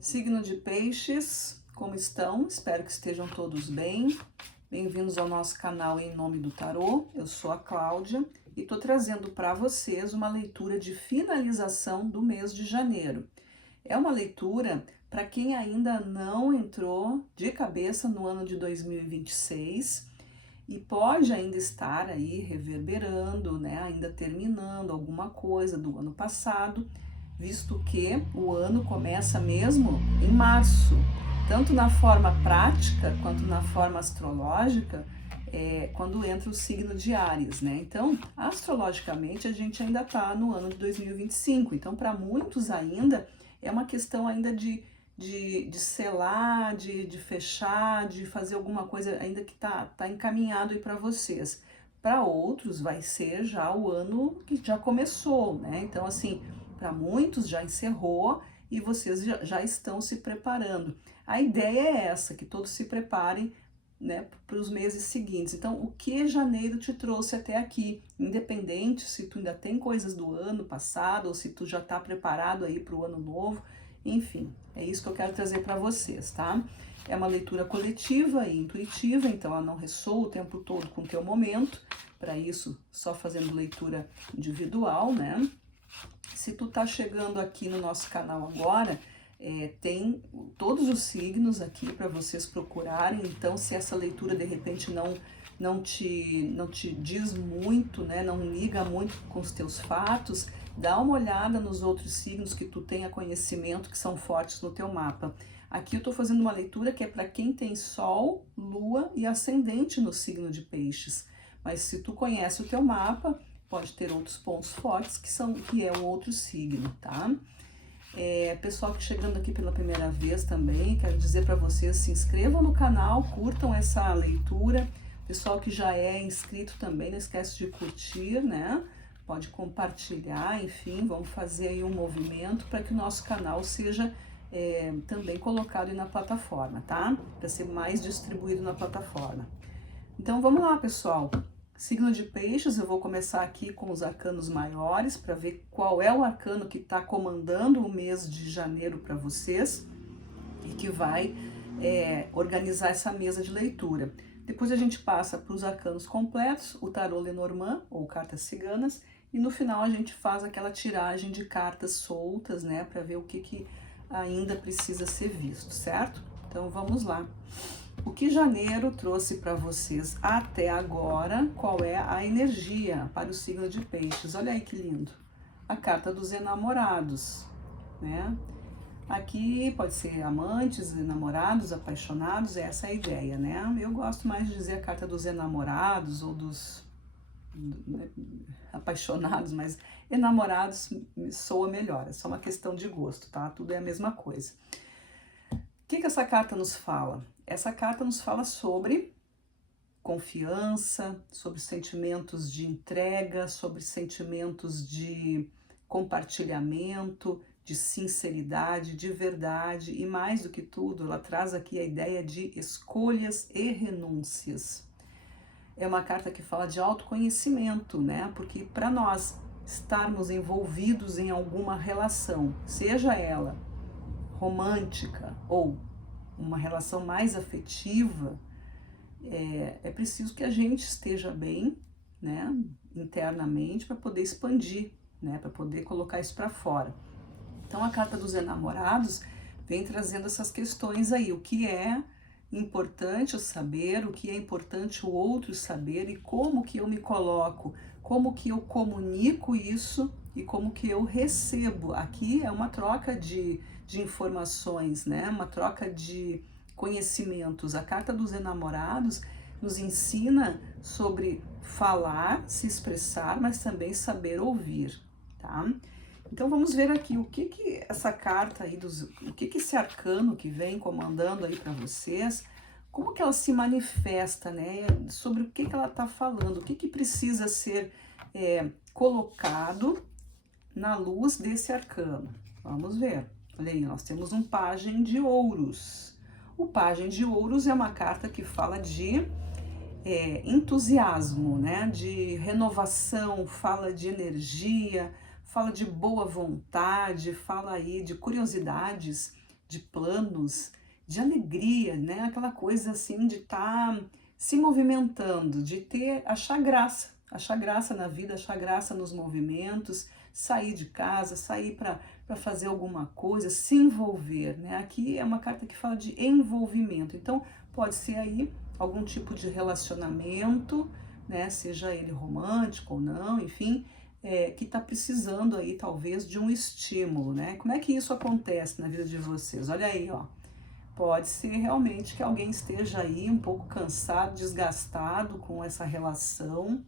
Signo de Peixes, como estão? Espero que estejam todos bem. Bem-vindos ao nosso canal Em Nome do Tarô. Eu sou a Cláudia e estou trazendo para vocês uma leitura de finalização do mês de janeiro. É uma leitura para quem ainda não entrou de cabeça no ano de 2026 e pode ainda estar aí reverberando, né? Ainda terminando alguma coisa do ano passado, visto que o ano começa mesmo em março, tanto na forma prática quanto na forma astrológica, quando entra o signo de Áries, né? Então, astrologicamente, a gente ainda está no ano de 2025, então para muitos ainda é uma questão ainda de selar, de fechar, de fazer alguma coisa ainda que tá encaminhado aí para vocês. Para outros vai ser já o ano que já começou, né? Então, assim, para muitos já encerrou e vocês já estão se preparando. A ideia é essa, que todos se preparem, né, para os meses seguintes. Então, o que janeiro te trouxe até aqui? Independente se tu ainda tem coisas do ano passado ou se tu já está preparado aí para o ano novo, enfim, é isso que eu quero trazer para vocês, tá? É uma leitura coletiva e intuitiva, então ela não ressoa o tempo todo com o teu momento. Para isso, só fazendo leitura individual, né? Se tu tá chegando aqui no nosso canal agora, tem todos os signos aqui para vocês procurarem. Então, se essa leitura de repente não te diz muito, né, não liga muito com os teus fatos, dá uma olhada nos outros signos que tu tenha conhecimento que são fortes no teu mapa. Aqui eu tô fazendo uma leitura que é para quem tem Sol, Lua e Ascendente no signo de Peixes. Mas se tu conhece o teu mapa, pode ter outros pontos fortes que é o outro signo, tá? Pessoal que chegando aqui pela primeira vez também, quero dizer para vocês, se inscrevam no canal, curtam essa leitura. Pessoal que já é inscrito também, não esquece de curtir, né? Pode compartilhar, enfim, vamos fazer aí um movimento para que o nosso canal seja também colocado aí na plataforma, tá? Para ser mais distribuído na plataforma. Então vamos lá, pessoal. Signo de Peixes, eu vou começar aqui com os arcanos maiores para ver qual é o arcano que está comandando o mês de janeiro para vocês e que vai organizar essa mesa de leitura. Depois a gente passa para os arcanos completos, o tarô Lenormand ou cartas ciganas, e no final a gente faz aquela tiragem de cartas soltas, né, para ver o que ainda precisa ser visto, certo? Então vamos lá. O que janeiro trouxe para vocês até agora? Qual é a energia para o signo de Peixes? Olha aí que lindo. A carta dos enamorados, né? Aqui pode ser amantes, enamorados, apaixonados, essa é a ideia, né? Eu gosto mais de dizer a carta dos enamorados ou dos apaixonados, mas enamorados soa melhor, é só uma questão de gosto, tá? Tudo é a mesma coisa. O que essa carta nos fala? Essa carta nos fala sobre confiança, sobre sentimentos de entrega, sobre sentimentos de compartilhamento, de sinceridade, de verdade e mais do que tudo, ela traz aqui a ideia de escolhas e renúncias. É uma carta que fala de autoconhecimento, né? Porque para nós estarmos envolvidos em alguma relação, seja ela romântica ou uma relação mais afetiva, é preciso que a gente esteja bem, né, internamente, para poder expandir, né, para poder colocar isso para fora. Então a carta dos enamorados vem trazendo essas questões aí, o que é importante eu saber, o que é importante o outro saber e como que eu me coloco, como que eu comunico isso e como que eu recebo. Aqui é uma troca de informações, né? Uma troca de conhecimentos. A carta dos enamorados nos ensina sobre falar, se expressar, mas também saber ouvir, tá? Então vamos ver aqui o que essa carta aí, o que esse arcano que vem comandando aí para vocês, como que ela se manifesta, né? Sobre o que ela está falando, o que precisa ser colocado na luz desse arcano. Vamos ver. Olha aí, nós temos um pajem de ouros. O pajem de ouros é uma carta que fala de entusiasmo, né? De renovação, fala de energia, fala de boa vontade, fala aí de curiosidades de planos, de alegria, né? Aquela coisa assim de estar se movimentando, de achar graça na vida, achar graça nos movimentos, sair de casa, sair para fazer alguma coisa, se envolver, né? Aqui é uma carta que fala de envolvimento, então pode ser aí algum tipo de relacionamento, né? Seja ele romântico ou não, enfim, que está precisando aí talvez de um estímulo, né? Como é que isso acontece na vida de vocês? Olha aí, ó. Pode ser realmente que alguém esteja aí um pouco cansado, desgastado com essa relação.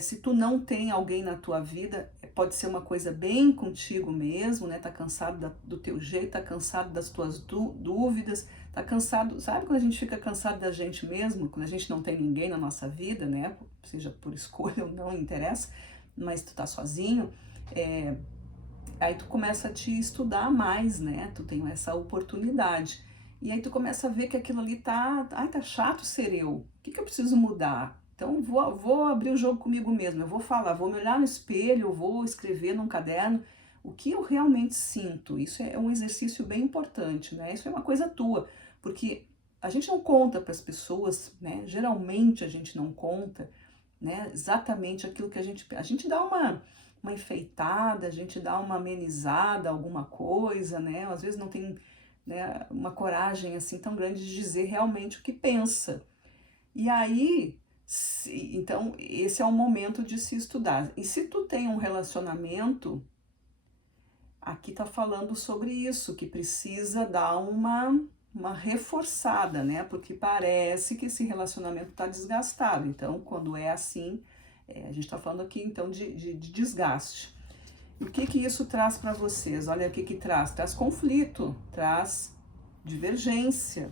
Se tu não tem alguém na tua vida, pode ser uma coisa bem contigo mesmo, né? Tá cansado do teu jeito, tá cansado das tuas dúvidas, tá cansado, sabe quando a gente fica cansado da gente mesmo, quando a gente não tem ninguém na nossa vida, né? Seja por escolha ou não, interessa, mas tu tá sozinho, aí tu começa a te estudar mais, né? Tu tem essa oportunidade. E aí tu começa a ver que aquilo ali tá chato ser eu. O que eu preciso mudar? Então vou abrir o jogo comigo mesmo. Eu vou falar, vou me olhar no espelho, eu vou escrever num caderno o que eu realmente sinto. Isso é um exercício bem importante, né? Isso é uma coisa tua, porque a gente não conta para as pessoas, né? Geralmente a gente não conta, né? Exatamente aquilo que a gente dá uma enfeitada, a gente dá uma amenizada, alguma coisa, né? Às vezes não tem, né, uma coragem assim tão grande de dizer realmente o que pensa. E aí, então, esse é o momento de se estudar. E se tu tem um relacionamento, aqui tá falando sobre isso, que precisa dar uma reforçada, né? Porque parece que esse relacionamento tá desgastado. Então, quando é assim, a gente tá falando aqui então de desgaste. E o que isso traz para vocês? Olha o que traz. Traz conflito, traz divergência.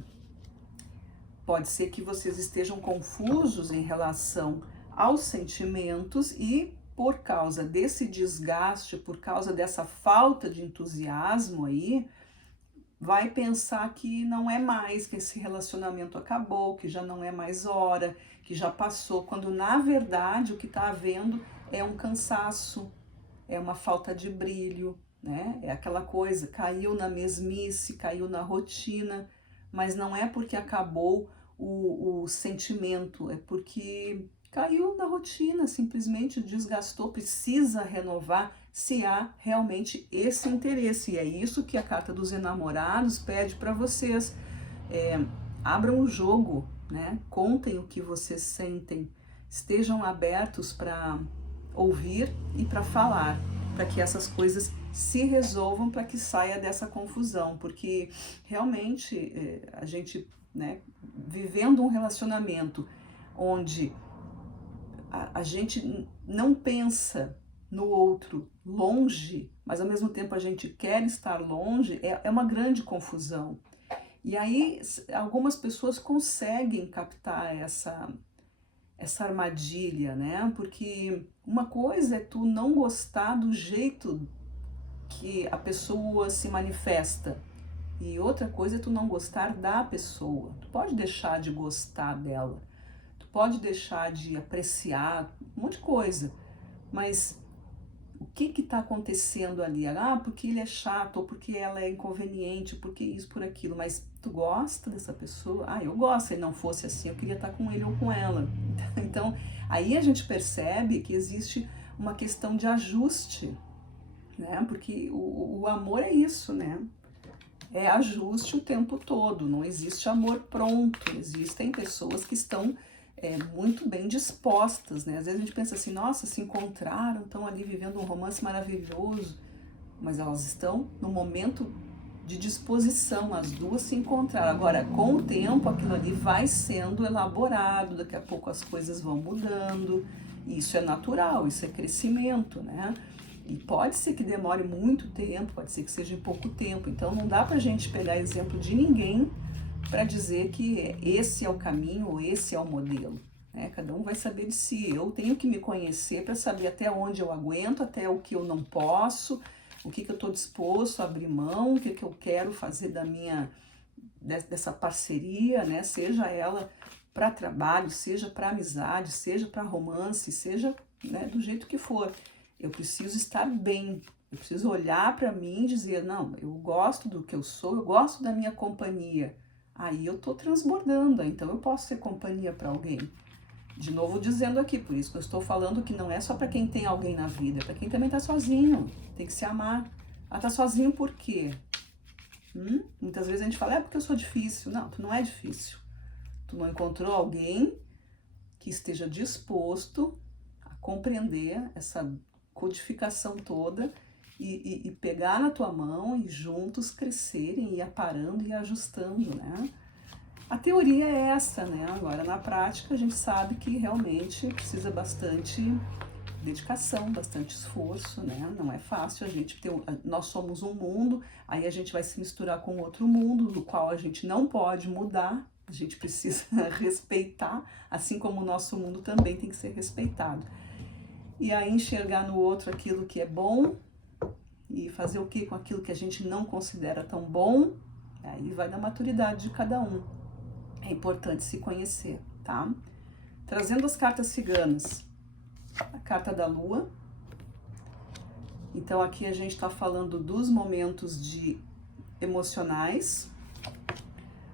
Pode ser que vocês estejam confusos em relação aos sentimentos e por causa desse desgaste, por causa dessa falta de entusiasmo aí, vai pensar que não é mais, que esse relacionamento acabou, que já não é mais hora, que já passou, quando na verdade o que está havendo é um cansaço, é uma falta de brilho, né? É aquela coisa, caiu na mesmice, caiu na rotina, mas não é porque acabou o sentimento, é porque caiu na rotina, simplesmente desgastou, precisa renovar se há realmente esse interesse. E é isso que a carta dos enamorados pede para vocês. Abram o jogo, né? Contem o que vocês sentem, estejam abertos para ouvir e para falar, para que essas coisas se resolvam, para que saia dessa confusão, porque realmente a gente, né, vivendo um relacionamento onde a gente não pensa no outro longe, mas ao mesmo tempo a gente quer estar longe, é uma grande confusão. E aí algumas pessoas conseguem captar essa armadilha, né? Porque uma coisa é tu não gostar do jeito que a pessoa se manifesta e outra coisa é tu não gostar da pessoa. Tu pode deixar de gostar dela, tu pode deixar de apreciar um monte de coisa, mas o que está acontecendo ali? Porque ele é chato, ou porque ela é inconveniente, porque isso, por aquilo, mas tu gosta dessa pessoa? Eu gosto, se ele não fosse assim, eu queria estar com ele ou com ela. Então, aí a gente percebe que existe uma questão de ajuste, né? Porque o amor é isso, né? É ajuste o tempo todo, não existe amor pronto, existem pessoas que estão muito bem dispostas, né? Às vezes a gente pensa assim, nossa, se encontraram, estão ali vivendo um romance maravilhoso, mas elas estão no momento de disposição, as duas se encontraram. Agora, com o tempo, aquilo ali vai sendo elaborado, daqui a pouco as coisas vão mudando, e isso é natural, isso é crescimento, né? E pode ser que demore muito tempo, pode ser que seja em pouco tempo, então não dá pra gente pegar exemplo de ninguém para dizer que esse é o caminho ou esse é o modelo, né? Cada um vai saber de si. Eu tenho que me conhecer para saber até onde eu aguento, até o que eu não posso, o que eu estou disposto a abrir mão, o que eu quero fazer dessa parceria, né? Seja ela para trabalho, seja para amizade, seja para romance, seja, né, do jeito que for. Eu preciso estar bem Eu preciso olhar para mim e dizer, não, eu gosto do que eu sou, eu gosto da minha companhia. Aí eu tô transbordando, então eu posso ser companhia para alguém. De novo dizendo aqui, por isso que eu estou falando que não é só para quem tem alguém na vida, é para quem também tá sozinho, tem que se amar. Ah, tá sozinho por quê? Muitas vezes a gente fala, é porque eu sou difícil. Não, tu não é difícil. Tu não encontrou alguém que esteja disposto a compreender essa codificação toda e pegar na tua mão e juntos crescerem, e aparando e ajustando, né? A teoria é essa, né? Agora, na prática, a gente sabe que realmente precisa bastante dedicação, bastante esforço, né? Não é fácil a gente ter. Nós somos um mundo, aí a gente vai se misturar com outro mundo, do qual a gente não pode mudar, a gente precisa respeitar, assim como o nosso mundo também tem que ser respeitado. E aí enxergar no outro aquilo que é bom e fazer o que com aquilo que a gente não considera tão bom, aí vai da maturidade de cada um. É importante se conhecer, tá? Trazendo as cartas ciganas, a carta da lua. Então aqui a gente está falando dos momentos emocionais.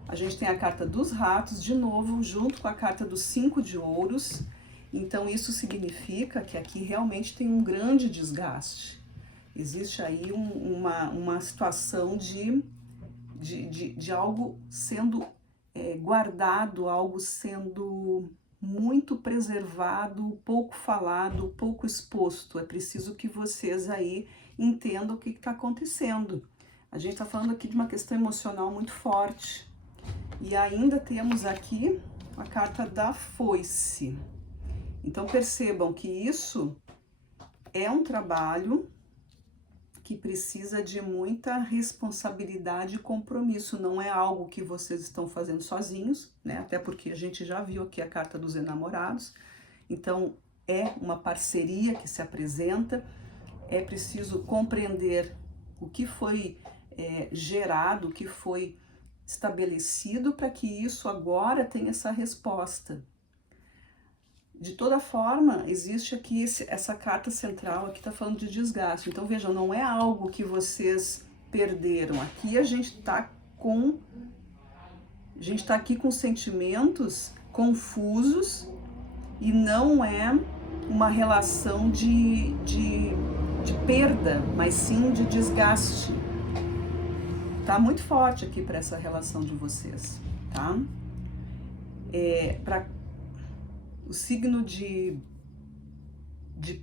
A gente tem a carta dos ratos, de novo, junto com a carta dos 5 de ouros. Então isso significa que aqui realmente tem um grande desgaste. Existe aí uma situação de algo sendo guardado, algo sendo muito preservado, pouco falado, pouco exposto. É preciso que vocês aí entendam o que está acontecendo. A gente está falando aqui de uma questão emocional muito forte. E ainda temos aqui a carta da foice. Então percebam que isso é um trabalho que precisa de muita responsabilidade e compromisso. Não é algo que vocês estão fazendo sozinhos, né? Até porque a gente já viu aqui a carta dos enamorados. Então é uma parceria que se apresenta. É preciso compreender o que foi gerado, o que foi estabelecido para que isso agora tenha essa resposta. De toda forma, existe aqui essa carta central, aqui está falando de desgaste. Então, vejam, não é algo que vocês perderam. Aqui a gente está aqui com sentimentos confusos e não é uma relação de perda, mas sim de desgaste. Tá muito forte aqui para essa relação de vocês, tá? O signo de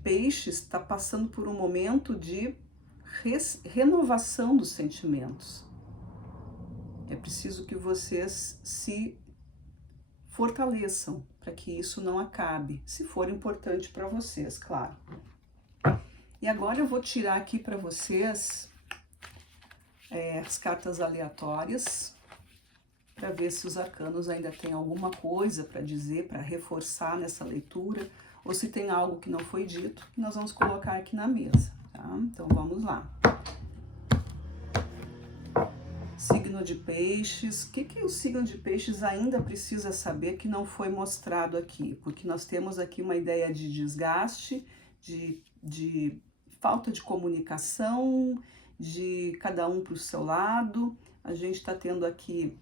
peixes está passando por um momento de renovação dos sentimentos. É preciso que vocês se fortaleçam para que isso não acabe, se for importante para vocês, claro. E agora eu vou tirar aqui para vocês as cartas aleatórias, para ver se os arcanos ainda têm alguma coisa para dizer, para reforçar nessa leitura, ou se tem algo que não foi dito, que nós vamos colocar aqui na mesa, tá? Então vamos lá. Signo de peixes. O que o signo de peixes ainda precisa saber que não foi mostrado aqui? Porque nós temos aqui uma ideia de desgaste, de falta de comunicação, de cada um para o seu lado. A gente está tendo aqui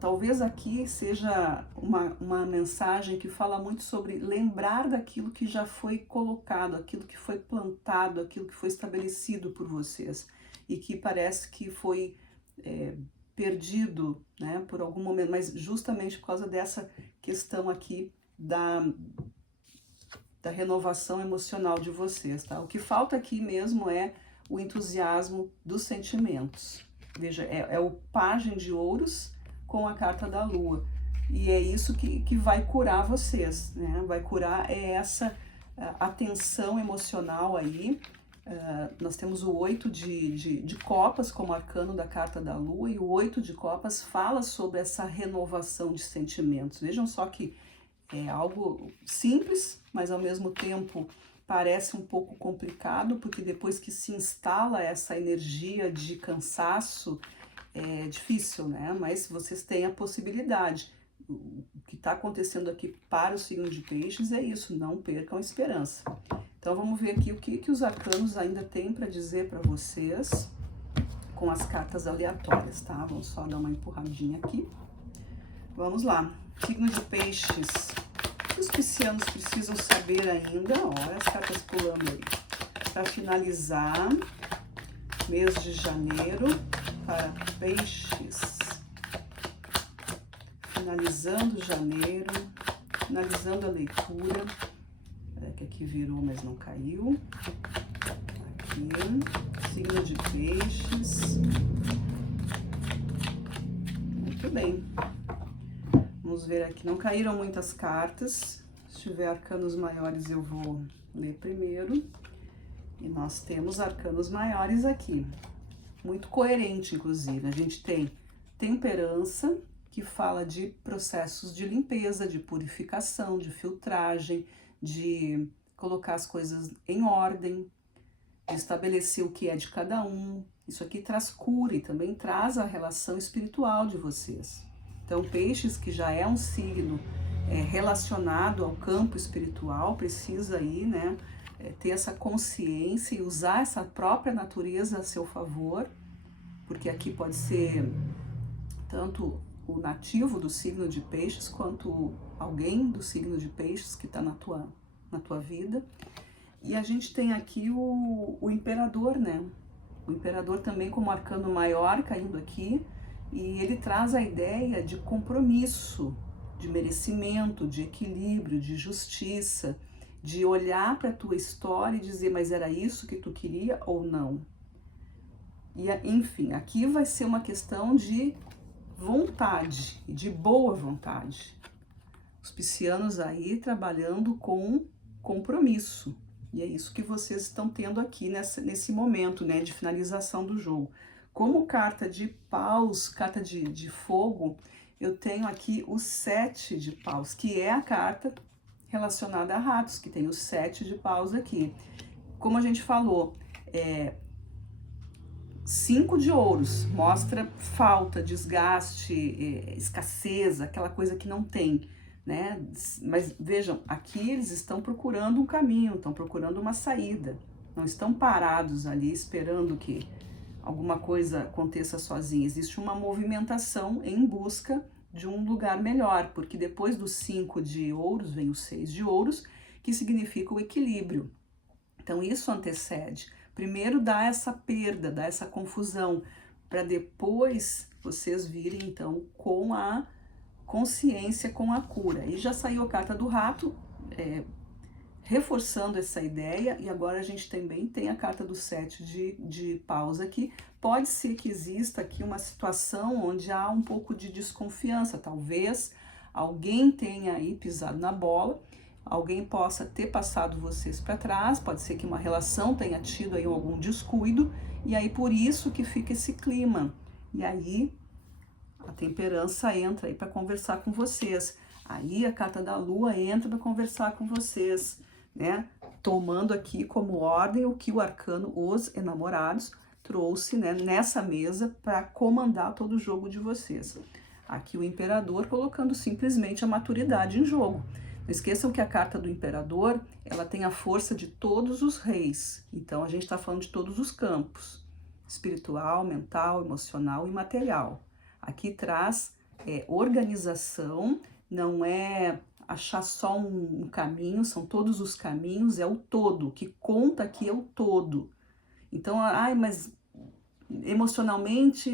talvez aqui seja uma mensagem que fala muito sobre lembrar daquilo que já foi colocado, aquilo que foi plantado, aquilo que foi estabelecido por vocês e que parece que foi perdido, né, por algum momento, mas justamente por causa dessa questão aqui da renovação emocional de vocês, tá? O que falta aqui mesmo é o entusiasmo dos sentimentos. Veja, é o pajem de ouros com a carta da lua. E é isso que vai curar vocês, né? Vai curar essa atenção emocional aí. Nós temos o 8 de copas como arcano da carta da lua, e o 8 de copas fala sobre essa renovação de sentimentos. Vejam só que é algo simples, mas ao mesmo tempo parece um pouco complicado, porque depois que se instala essa energia de cansaço, é difícil, né? Mas vocês têm a possibilidade. o que está acontecendo aqui para o signo de Peixes é isso, não percam a esperança. Então vamos ver aqui o que os arcanos ainda têm para dizer para vocês com as cartas aleatórias, tá? Vamos só dar uma empurradinha aqui. Vamos lá. Signo de Peixes. O que os piscianos precisam saber ainda? Olha as cartas pulando aí. Para finalizar, mês de janeiro para Peixes. Finalizando janeiro, finalizando a leitura. É que aqui virou, mas não caiu. Aqui, signo de Peixes. Muito bem. Vamos ver aqui, não caíram muitas cartas. Se tiver arcanos maiores eu vou ler primeiro. E nós temos arcanos maiores aqui. Muito coerente, inclusive. A gente tem temperança, que fala de processos de limpeza, de purificação, de filtragem, de colocar as coisas em ordem, de estabelecer o que é de cada um. Isso aqui traz cura e também traz a relação espiritual de vocês. Então, Peixes, que já é um signo relacionado ao campo espiritual, precisa aí, né, ter essa consciência e usar essa própria natureza a seu favor, porque aqui pode ser tanto o nativo do signo de Peixes, quanto alguém do signo de Peixes que está na tua vida. E a gente tem aqui o Imperador, né? O Imperador também como arcano maior caindo aqui, e ele traz a ideia de compromisso, de merecimento, de equilíbrio, de justiça, de olhar para a tua história e dizer, mas era isso que tu queria ou não? E, enfim, aqui vai ser uma questão de vontade, de boa vontade. Os piscianos aí trabalhando com compromisso. E é isso que vocês estão tendo aqui nesse momento, né, de finalização do jogo. Como carta de paus, carta de fogo, eu tenho aqui o 7 de paus, que é a carta relacionada a ratos, que tem o 7 de paus aqui. Como a gente falou, 5 de ouros, mostra falta, desgaste, escassez, aquela coisa que não tem, né? Mas vejam, aqui eles estão procurando um caminho, estão procurando uma saída, não estão parados ali esperando que alguma coisa aconteça sozinha. Existe uma movimentação em busca de um lugar melhor, porque depois do 5 de ouros vem o 6 de ouros, que significa o equilíbrio. Então isso antecede. Primeiro dá essa perda, dá essa confusão, para depois vocês virem então com a consciência, com a cura. E já saiu a carta do rato, reforçando essa ideia, e agora a gente também tem a carta do 7 de paus aqui. Pode ser que exista aqui uma situação onde há um pouco de desconfiança, talvez alguém tenha aí pisado na bola, alguém possa ter passado vocês para trás, pode ser que uma relação tenha tido aí algum descuido, e aí por isso que fica esse clima. E aí a temperança entra aí para conversar com vocês. Aí a carta da lua entra para conversar com vocês, né? Tomando aqui como ordem o que o arcano Os Enamorados trouxe, né, nessa mesa para comandar todo o jogo de vocês. Aqui o Imperador colocando simplesmente a maturidade em jogo. Não esqueçam que a carta do Imperador, ela tem a força de todos os reis. Então, a gente está falando de todos os campos. Espiritual, mental, emocional e material. Aqui traz organização, não é achar só um caminho, são todos os caminhos, é o todo. O que conta aqui é o todo. Então, mas emocionalmente,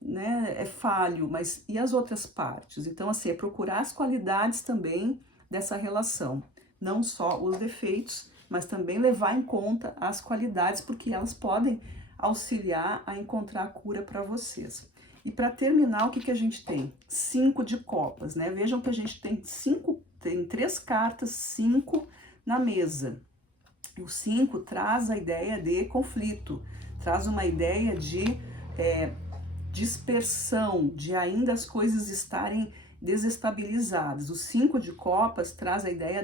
né, é falho, mas e as outras partes? Então, assim, é procurar as qualidades também dessa relação, não só os defeitos, mas também levar em conta as qualidades, porque elas podem auxiliar a encontrar a cura para vocês. E para terminar, o que a gente tem? 5 de copas, né? Vejam que a gente tem 3 cartas, 5 na mesa. O 5 traz a ideia de conflito, traz uma ideia de dispersão, de ainda as coisas estarem desestabilizadas. O 5 de copas traz a ideia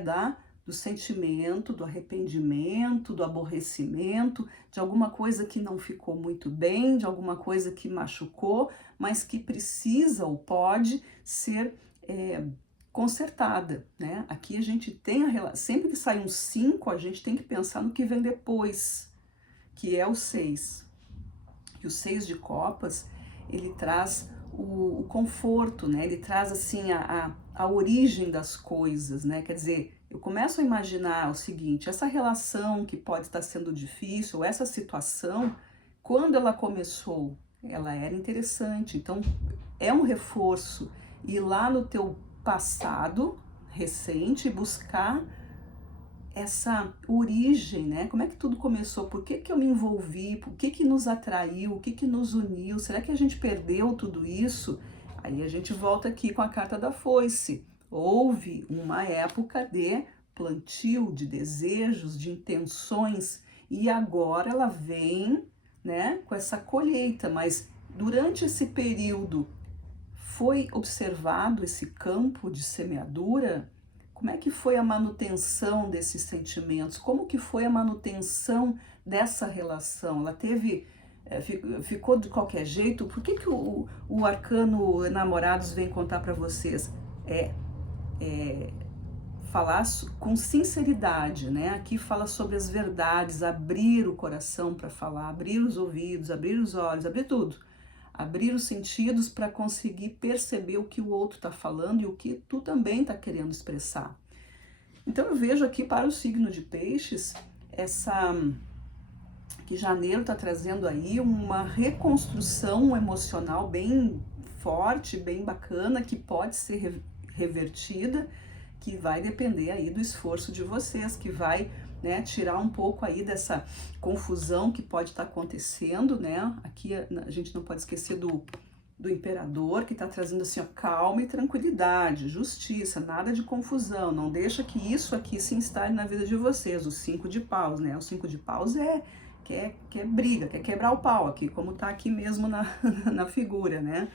do sentimento, do arrependimento, do aborrecimento, de alguma coisa que não ficou muito bem, de alguma coisa que machucou, mas que precisa ou pode ser consertada, né? Aqui a gente tem sempre que sai um 5, a gente tem que pensar no que vem depois, que é o 6. E o 6 de copas, ele traz o conforto, né? Ele traz assim a origem das coisas, né? Quer dizer, eu começo a imaginar o seguinte: essa relação que pode estar sendo difícil, ou essa situação, quando ela começou, ela era interessante. Então, é um reforço ir lá no teu passado recente, buscar essa origem, né? Como é que tudo começou? Por que que eu me envolvi? Por que que nos atraiu? O que que nos uniu? Será que a gente perdeu tudo isso? Aí a gente volta aqui com a carta da foice. Houve uma época de plantio, de desejos, de intenções, e agora ela vem, né, com essa colheita, mas durante esse período foi observado esse campo de semeadura? Como é que foi a manutenção desses sentimentos? Como que foi a manutenção dessa relação? Ela teve, ficou de qualquer jeito? Por que que o arcano Enamorados vem contar para vocês? Falar com sinceridade, né? Aqui fala sobre as verdades, abrir o coração para falar, abrir os ouvidos, abrir os olhos, abrir tudo. Abrir os sentidos para conseguir perceber o que o outro está falando e o que tu também está querendo expressar. Então eu vejo aqui para o signo de Peixes, que janeiro está trazendo aí uma reconstrução emocional bem forte, bem bacana, que pode ser revertida, que vai depender aí do esforço de vocês, que vai, né, tirar um pouco aí dessa confusão que pode estar acontecendo, né? Aqui a gente não pode esquecer do imperador, que está trazendo assim, ó, calma e tranquilidade, justiça, nada de confusão, não deixa que isso aqui se instale na vida de vocês. O 5 de paus, né? O 5 de paus quer briga, quer quebrar o pau aqui, como tá aqui mesmo na figura, né?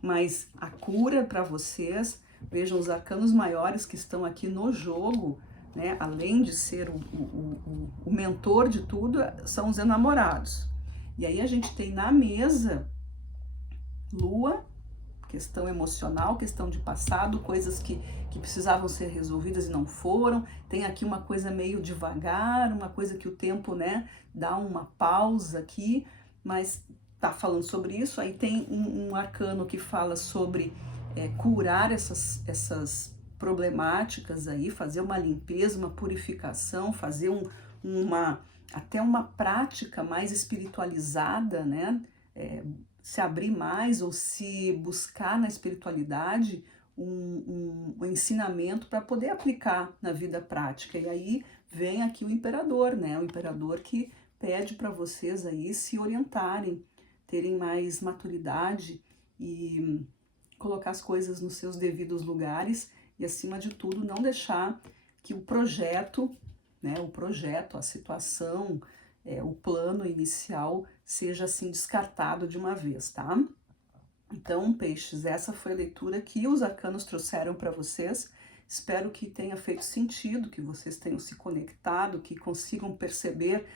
Mas a cura para vocês, vejam os arcanos maiores que estão aqui no jogo, né? Além de ser o mentor de tudo, são os enamorados. E aí a gente tem na mesa Lua, questão emocional, questão de passado, coisas que precisavam ser resolvidas e não foram. Tem aqui uma coisa meio devagar, uma coisa que o tempo, né, dá uma pausa aqui, mas tá falando sobre isso. Aí tem um arcano que fala sobre curar essas problemáticas aí, fazer uma limpeza, uma purificação, fazer até uma prática mais espiritualizada, né? Se abrir mais ou se buscar na espiritualidade um ensinamento para poder aplicar na vida prática. E aí vem aqui o imperador, né? O imperador que pede para vocês aí se orientarem, terem mais maturidade e colocar as coisas nos seus devidos lugares e, acima de tudo, não deixar que o projeto, né, a situação, o plano inicial seja assim descartado de uma vez, tá? Então, peixes, essa foi a leitura que os arcanos trouxeram para vocês. Espero que tenha feito sentido, que vocês tenham se conectado, que consigam perceber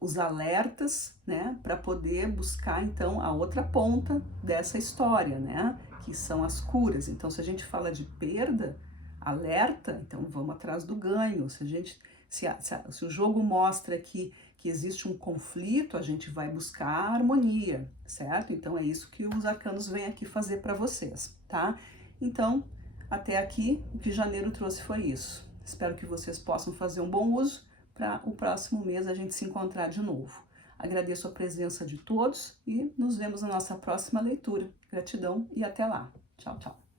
os alertas, né, para poder buscar então a outra ponta dessa história, né, que são as curas. Então, se a gente fala de perda, alerta, então vamos atrás do ganho. Se o jogo mostra que existe um conflito, a gente vai buscar a harmonia, certo? Então é isso que os arcanos vêm aqui fazer para vocês, tá? Então, até aqui, o que janeiro trouxe foi isso. Espero que vocês possam fazer um bom uso para o próximo mês a gente se encontrar de novo. Agradeço a presença de todos e nos vemos na nossa próxima leitura. Gratidão e até lá. Tchau, tchau.